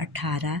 18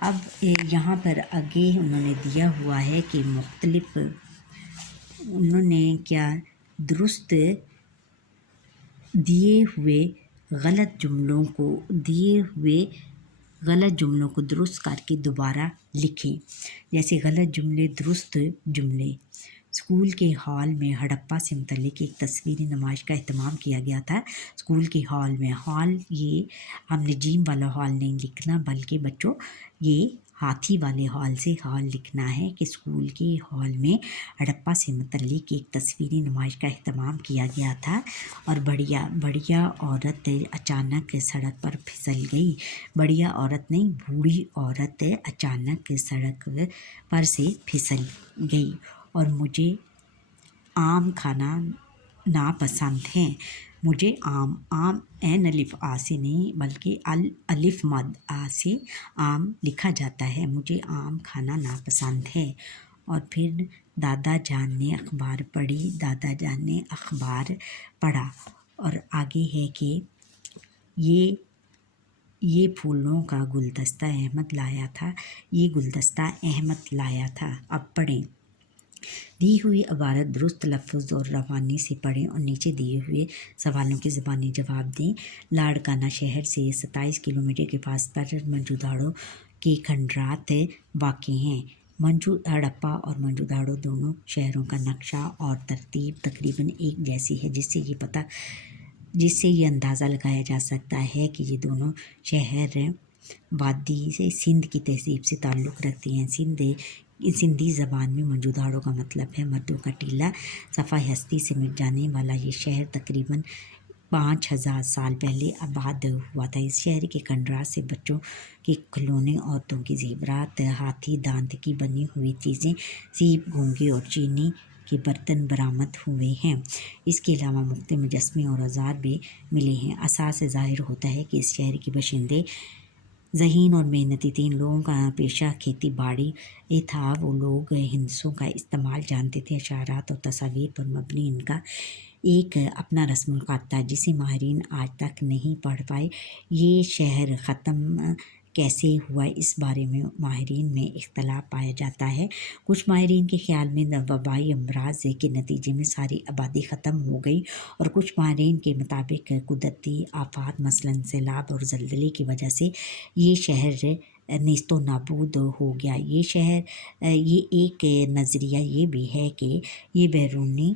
اب یہاں پر آگے انہوں نے دیا ہوا ہے کہ مختلف انہوں نے کیا درست دیے ہوئے غلط جملوں کو درست کر کے دوبارہ لکھیں. جیسے غلط جملے، درست جملے. اسکول کے ہال میں ہڑپا سے متعلق ایک تصویری نمائش کا اہتمام کیا گیا تھا. اسکول کے ہال میں، ہال یہ ہم نے جیم والا ہال نہیں لکھنا بلکہ بچوں یہ ہاتھی والے ہال سے ہال لکھنا ہے کہ اسکول کے ہال میں ہڑپا سے متعلق ایک تصویری نمائش کا اہتمام کیا گیا تھا اور بڑھیا عورت اچانک سڑک پر پھسل گئی. بڑھیا عورت نہیں، بوڑھی عورت اچانک سڑک پر سے پھسل گئی. اور مجھے آم کھانا ناپسند ہے. مجھے آم عین الف آ سے نہیں بلکہ الف مد آ سے آم لکھا جاتا ہے. مجھے آم کھانا ناپسند ہے. اور پھر دادا جان نے اخبار پڑھی. دادا جان نے اخبار پڑھا. اور آگے ہے کہ یہ پھولوں کا گلدستہ احمد لایا تھا. یہ گلدستہ احمد لایا تھا. اب پڑھیں. دی ہوئی عبارت درست لفظ اور روانی سے پڑھیں اور نیچے دیے ہوئے سوالوں کے زبانی جواب دیں. لاڑکانہ شہر سے 27 کلومیٹر کے فاصلے پر موہنجودڑو کے کھنڈرات واقع ہیں. ہڑپا اور موہنجودڑو دونوں شہروں کا نقشہ اور ترتیب تقریباً ایک جیسی ہے، جس سے یہ اندازہ لگایا جا سکتا ہے کہ یہ دونوں شہر وادی سے سندھ کی تہذیب سے تعلق رکھتے ہیں. سندھی زبان میں موہنجودڑو کا مطلب ہے مردوں کا ٹیلہ. صفحہ ہستی سے مٹ جانے والا یہ شہر تقریباً 5000 سال پہلے آباد ہوا تھا. اس شہر کے کھنڈرات سے بچوں کے کھلونے، عورتوں کے زیورات، ہاتھی دانت کی بنی ہوئی چیزیں، سیپ، گھونگھے اور چینی کے برتن برآمد ہوئے ہیں. اس کے علاوہ مختلف مجسمے اور اوزار بھی ملے ہیں. اساس سے ظاہر ہوتا ہے کہ اس شہر کے باشندے ذہین اور محنتی تھے. ان لوگوں کا پیشہ کھیتی باڑی تھا. وہ لوگ ہندسوں کا استعمال جانتے تھے. اشارات اور تصاویر پر مبنی ان کا ایک اپنا رسم الخط تھا جسے ماہرین آج تک نہیں پڑھ پائے. یہ شہر ختم کیسے ہوا، اس بارے میں ماہرین میں اختلاف پایا جاتا ہے. کچھ ماہرین کے خیال میں وبائی امراض کے نتیجے میں ساری آبادی ختم ہو گئی اور کچھ ماہرین کے مطابق قدرتی آفات مثلاً سیلاب اور زلزلے کی وجہ سے یہ شہر نیست و نابود ہو گیا. یہ ایک نظریہ یہ بھی ہے کہ یہ بیرونی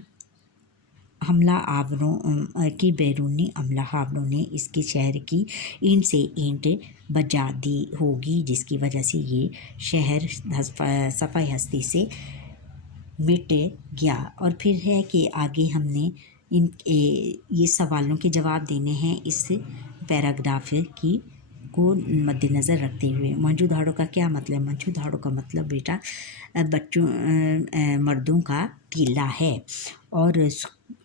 حملہ آوروں نے اس کے شہر کی اینٹ سے اینٹ بجا دی ہوگی، جس کی وجہ سے یہ شہر صفحہ ہستی سے مٹ گیا. اور پھر ہے کہ آگے ہم نے یہ سوالوں کے جواب دینے ہیں اس پیراگراف کو مد نظر رکھتے ہوئے. موہنجودڑو کا کیا مطلب؟ موہنجودڑو کا مطلب بیٹا مردوں کا ٹیلہ ہے. اور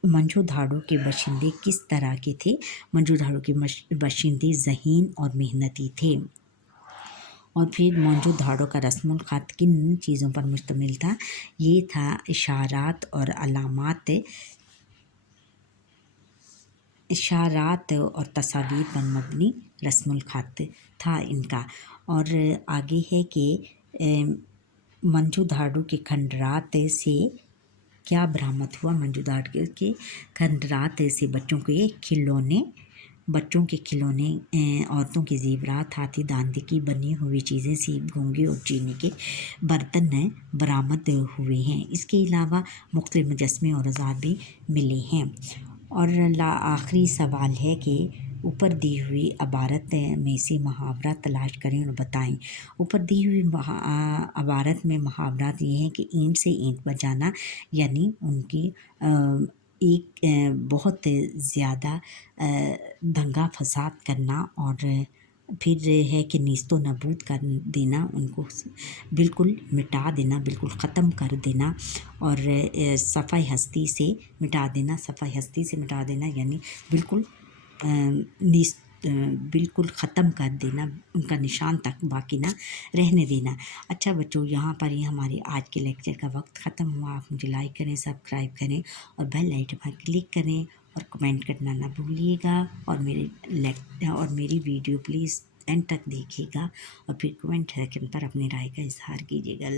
موہنجودڑو کے باشندے کس طرح کے تھے؟ موہنجودڑو کے باشندے ذہین اور محنتی تھے. اور پھر موہنجودڑو کا رسم الخط کن چیزوں پر مشتمل تھا؟ یہ تھا اشارات اور علامات، اشارات اور تصاویر پر مبنی رسم الخط تھا ان کا. اور آگے ہے کہ موہنجودڑو کے کھنڈرات سے کیا برآمد ہوا؟ موہنجودڑو کے کھنڈرات سے بچوں کے کھلونے، عورتوں کے زیورات، ہاتھی دانت کی بنی ہوئی چیزیں، سیپ، گھونگھے اور چینی کے برتن برآمد ہوئے ہیں. اس کے علاوہ مختلف مجسمے اور اوزار بھی ملے ہیں. اور آخری سوال ہے کہ اوپر دی ہوئی عبارت میں سے محاورہ تلاش کریں اور بتائیں. اوپر دی ہوئی عبارت میں محاورات یہ ہیں کہ اینٹ سے اینٹ بجانا یعنی ان کی ایک بہت زیادہ دنگا فساد کرنا، اور پھر ہے کہ نیست و نابود کر دینا، ان کو بالکل مٹا دینا، بالکل ختم کر دینا. اور صفحہ ہستی سے مٹا دینا. صفحہ ہستی سے مٹا دینا یعنی بالکل ختم کر دینا، ان کا نشان تک باقی نہ رہنے دینا. اچھا بچوں، یہاں پر ہی ہمارے آج کے لیکچر کا وقت ختم ہوا. آپ مجھے لائک کریں، سبسکرائب کریں اور بیل آئیکن پر کلک کریں اور کمنٹ کرنا نہ بھولیے گا. اور میری ویڈیو پلیز اینڈ تک دیکھیے گا اور پھر کمنٹ سیکشن پر اپنی رائے کا اظہار کیجیے گا.